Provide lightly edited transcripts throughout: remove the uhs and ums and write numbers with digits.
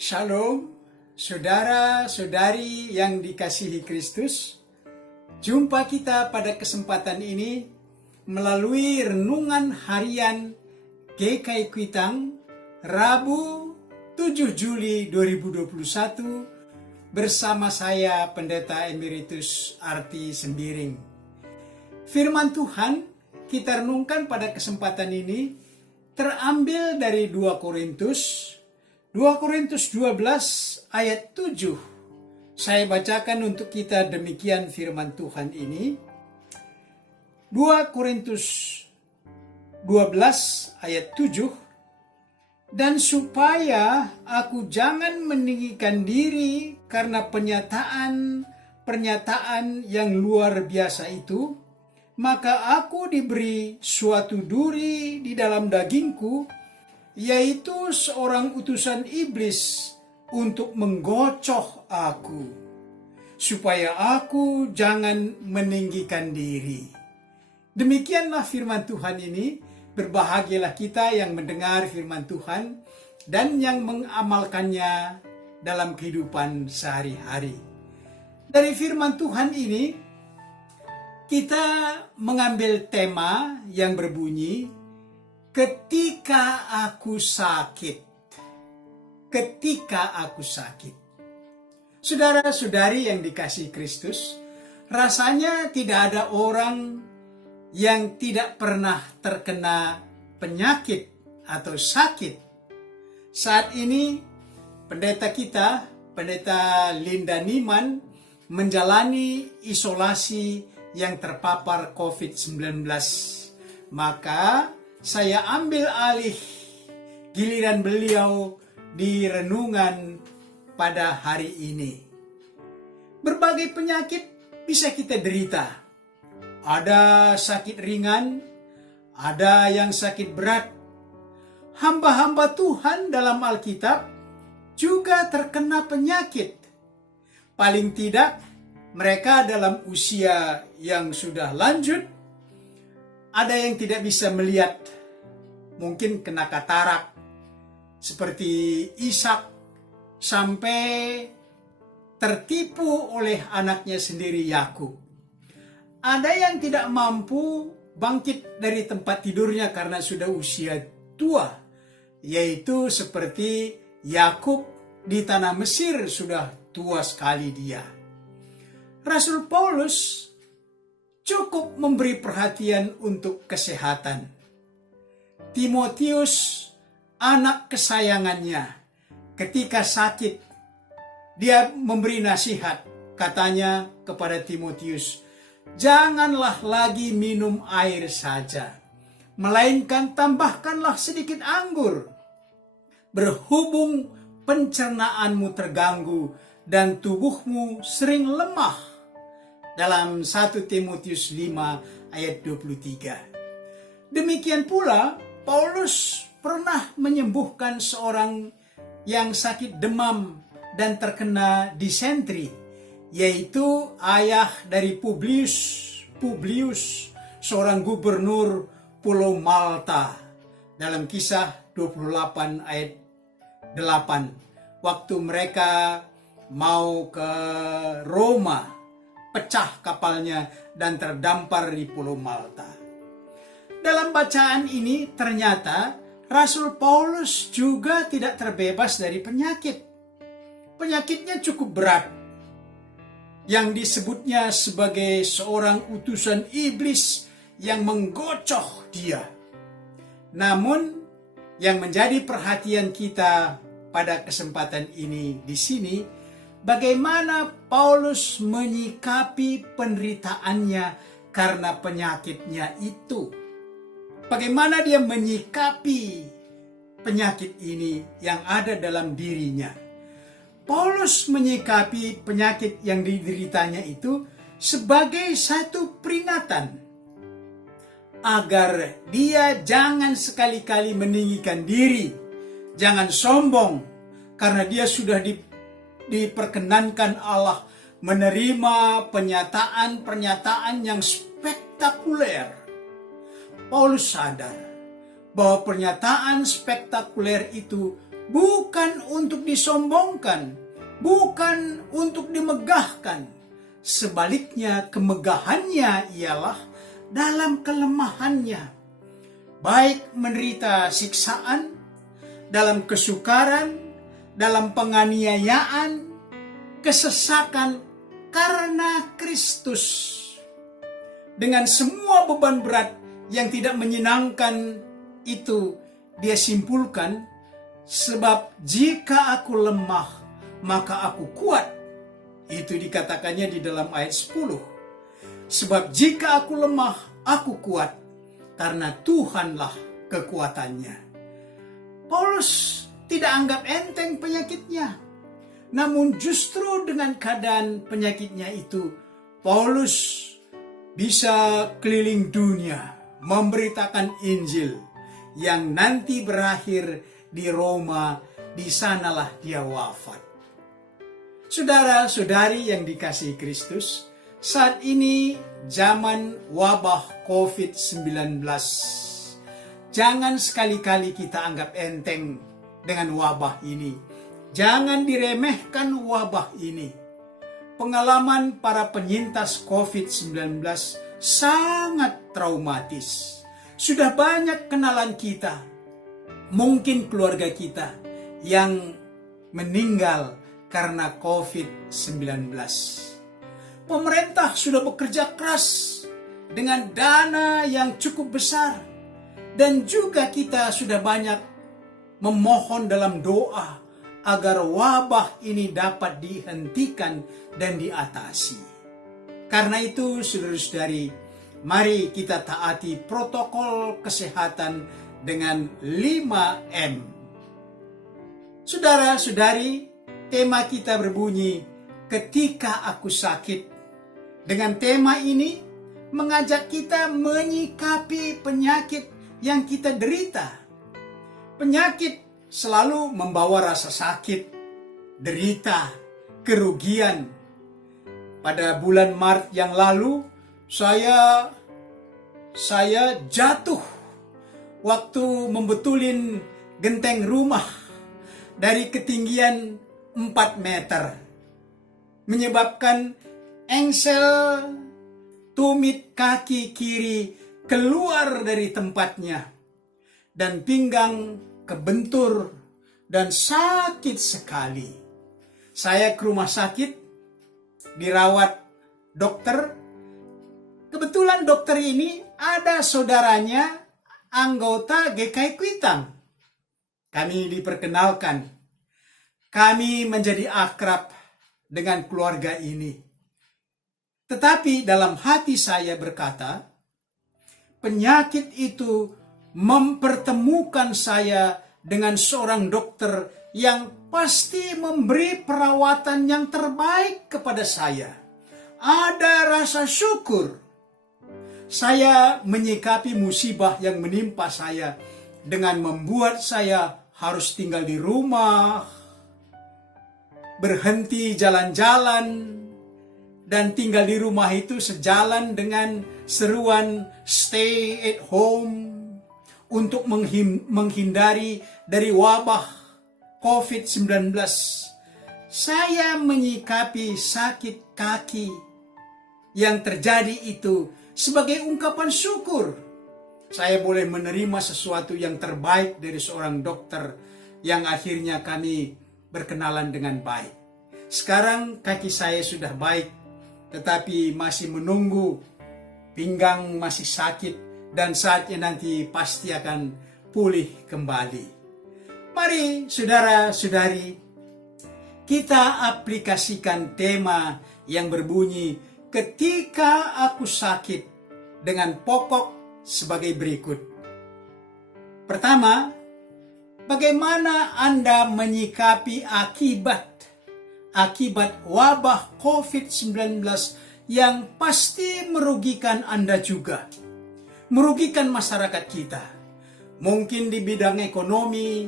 Shalom, saudara-saudari yang dikasihi Kristus. Jumpa kita pada kesempatan ini melalui renungan harian GKI Kuitang, Rabu 7 Juli 2021 bersama saya Pendeta Emeritus Arti Sembiring. Firman Tuhan kita renungkan pada kesempatan ini terambil dari 2 Korintus 12 ayat 7. Saya bacakan untuk kita demikian firman Tuhan ini. 2 Korintus 12 ayat 7. Dan supaya aku jangan meninggikan diri karena pernyataan yang luar biasa itu, maka aku diberi suatu duri di dalam dagingku, yaitu seorang utusan iblis untuk menggocoh aku, supaya aku jangan meninggikan diri. Demikianlah firman Tuhan ini. Berbahagialah kita yang mendengar firman Tuhan dan yang mengamalkannya dalam kehidupan sehari-hari. Dari firman Tuhan ini, kita mengambil tema yang berbunyi, ketika aku sakit. Ketika aku sakit. Saudara-saudari yang dikasihi Kristus, rasanya tidak ada orang yang tidak pernah terkena penyakit atau sakit. Saat ini, pendeta kita, Pendeta Linda Niman, menjalani isolasi yang terpapar COVID-19. Maka, saya ambil alih giliran beliau di renungan pada hari ini. Berbagai penyakit bisa kita derita. Ada sakit ringan, ada yang sakit berat. Hamba-hamba Tuhan dalam Alkitab juga terkena penyakit. Paling tidak, mereka dalam usia yang sudah lanjut. Ada yang tidak bisa melihat, mungkin kena katarak, seperti Ishak, sampai tertipu oleh anaknya sendiri Yakub. Ada yang tidak mampu bangkit dari tempat tidurnya karena sudah usia tua, yaitu seperti Yakub di tanah Mesir, sudah tua sekali dia. Rasul Paulus cukup memberi perhatian untuk kesehatan. Timotius, anak kesayangannya, ketika sakit, dia memberi nasihat. Katanya kepada Timotius, janganlah lagi minum air saja, melainkan tambahkanlah sedikit anggur. Berhubung pencernaanmu terganggu dan tubuhmu sering lemah. Dalam 1 Timotius 5 ayat 23. Demikian pula Paulus pernah menyembuhkan seorang yang sakit demam dan terkena disentri, yaitu ayah dari Publius, seorang gubernur Pulau Malta. Dalam Kisah 28 ayat 8, waktu mereka mau ke Roma, pecah kapalnya dan terdampar di Pulau Malta. Dalam bacaan ini ternyata Rasul Paulus juga tidak terbebas dari penyakit. Penyakitnya cukup berat, yang disebutnya sebagai seorang utusan iblis yang menggocoh dia. Namun, yang menjadi perhatian kita pada kesempatan ini di sini, bagaimana Paulus menyikapi penderitaannya karena penyakitnya itu. Bagaimana dia menyikapi penyakit ini yang ada dalam dirinya. Paulus menyikapi penyakit yang dideritanya itu sebagai satu peringatan. agar dia jangan sekali-kali meninggikan diri, jangan sombong, karena dia sudah diperkenankan Allah menerima pernyataan-pernyataan yang spektakuler. Paulus sadar bahwa pernyataan spektakuler itu bukan untuk disombongkan, bukan untuk dimegahkan. Sebaliknya, kemegahannya ialah dalam kelemahannya, baik menderita siksaan, dalam kesukaran, dalam penganiayaan, kesesakan karena Kristus. Dengan semua beban berat yang tidak menyenangkan itu, dia simpulkan, sebab jika aku lemah, maka aku kuat. Itu dikatakannya di dalam ayat 10. Sebab jika aku lemah, aku kuat, karena Tuhanlah kekuatannya. Paulus tidak anggap enteng penyakitnya. Namun justru dengan keadaan penyakitnya itu, Paulus bisa keliling dunia memberitakan Injil yang nanti berakhir di Roma. Di sanalah dia wafat. Saudara-saudari yang dikasihi Kristus, saat ini zaman wabah COVID-19. Jangan sekali-kali kita anggap enteng dengan wabah ini. Jangan diremehkan wabah ini. Pengalaman para penyintas COVID-19 sangat traumatis. Sudah banyak kenalan kita, mungkin keluarga kita, yang meninggal karena COVID-19. Pemerintah sudah bekerja keras dengan dana yang cukup besar, dan juga kita sudah banyak memohon dalam doa agar wabah ini dapat dihentikan dan diatasi. Karena itu, saudara-saudari, mari kita taati protokol kesehatan dengan 5M. Saudara-saudari, tema kita berbunyi, ketika aku sakit. Dengan tema ini, mengajak kita menyikapi penyakit yang kita derita. Penyakit selalu membawa rasa sakit, derita, kerugian. Pada bulan Maret yang lalu, saya jatuh waktu membetulin genteng rumah dari ketinggian 4 meter, menyebabkan engsel tumit kaki kiri keluar dari tempatnya, dan pinggang kebentur dan sakit sekali. Saya ke rumah sakit, dirawat dokter. Kebetulan dokter ini ada saudaranya anggota GKI Kuitang. Kami diperkenalkan. Kami menjadi akrab dengan keluarga ini. Tetapi dalam hati saya berkata, penyakit itu mempertemukan saya dengan seorang dokter yang pasti memberi perawatan yang terbaik kepada saya. Ada rasa syukur. Saya menyikapi musibah yang menimpa saya dengan membuat saya harus tinggal di rumah, berhenti jalan-jalan, dan tinggal di rumah itu sejalan dengan seruan stay at home untuk menghindari dari wabah COVID-19. Saya menyikapi sakit kaki yang terjadi itu sebagai ungkapan syukur. Saya boleh menerima sesuatu yang terbaik dari seorang dokter yang akhirnya kami berkenalan dengan baik. Sekarang kaki saya sudah baik, tetapi masih menunggu, pinggang masih sakit, dan saatnya nanti pasti akan pulih kembali. Mari saudara-saudari, kita aplikasikan tema yang berbunyi, ketika aku sakit, dengan pokok sebagai berikut. Pertama, bagaimana Anda menyikapi akibat wabah COVID-19 yang pasti merugikan Anda juga? merugikan masyarakat kita. Mungkin di bidang ekonomi,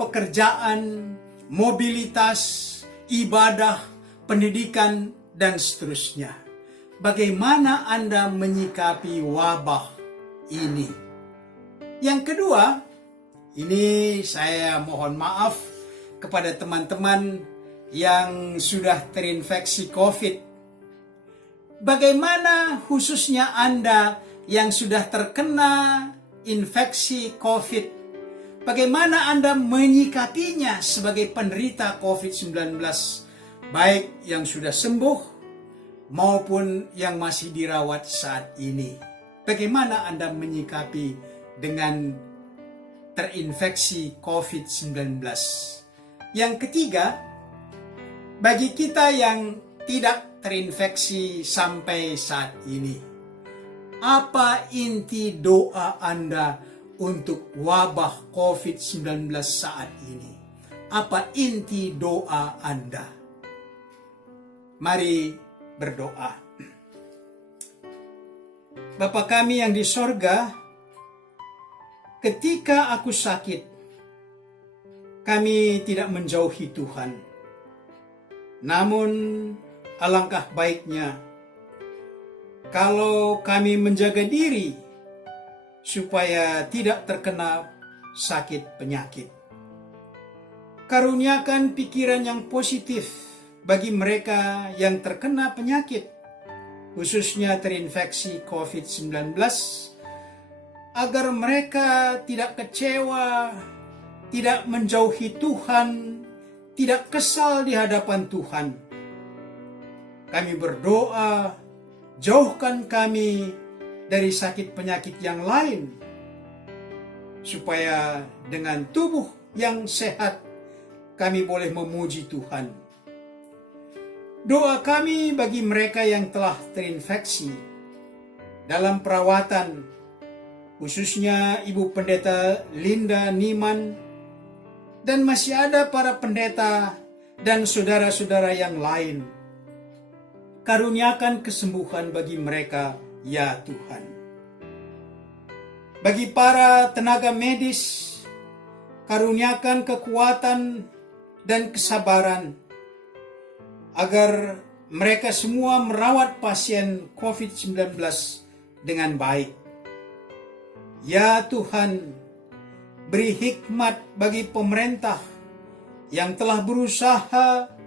pekerjaan, mobilitas, ibadah, pendidikan, dan seterusnya. Bagaimana Anda menyikapi wabah ini? Yang kedua, ini saya mohon maaf kepada teman-teman yang sudah terinfeksi COVID. Bagaimana khususnya Anda yang sudah terkena infeksi COVID? Bagaimana Anda menyikapinya sebagai penderita COVID-19, baik yang sudah sembuh maupun yang masih dirawat saat ini? Bagaimana Anda menyikapi dengan terinfeksi COVID-19? Yang ketiga, bagi kita yang tidak terinfeksi sampai saat ini, apa inti doa Anda untuk wabah COVID-19 saat ini? Apa inti doa Anda? Mari berdoa. Bapa kami yang di sorga, ketika aku sakit, kami tidak menjauhi Tuhan. Namun alangkah baiknya kalau kami menjaga diri supaya tidak terkena sakit penyakit. Karuniakan pikiran yang positif bagi mereka yang terkena penyakit, khususnya terinfeksi COVID-19, agar mereka tidak kecewa, tidak menjauhi Tuhan, tidak kesal di hadapan Tuhan. Kami berdoa, jauhkan kami dari sakit penyakit yang lain, supaya dengan tubuh yang sehat kami boleh memuji Tuhan. Doa kami bagi mereka yang telah terinfeksi dalam perawatan, khususnya Ibu Pendeta Linda Niman, dan masih ada para pendeta dan saudara-saudara yang lain. Karuniakan kesembuhan bagi mereka, ya Tuhan. Bagi para tenaga medis, karuniakan kekuatan dan kesabaran agar mereka semua merawat pasien COVID-19 dengan baik. Ya Tuhan, beri hikmat bagi pemerintah yang telah berusaha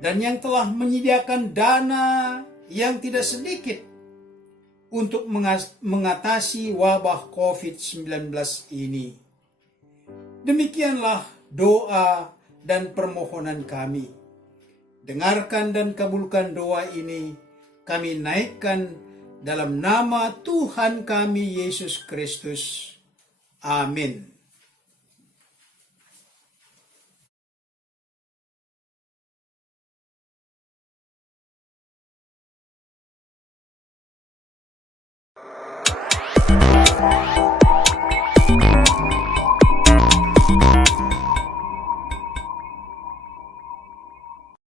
dan yang telah menyediakan dana yang tidak sedikit untuk mengatasi wabah COVID-19 ini. Demikianlah doa dan permohonan kami. Dengarkan dan kabulkan doa ini, kami naikkan dalam nama Tuhan kami Yesus Kristus. Amin.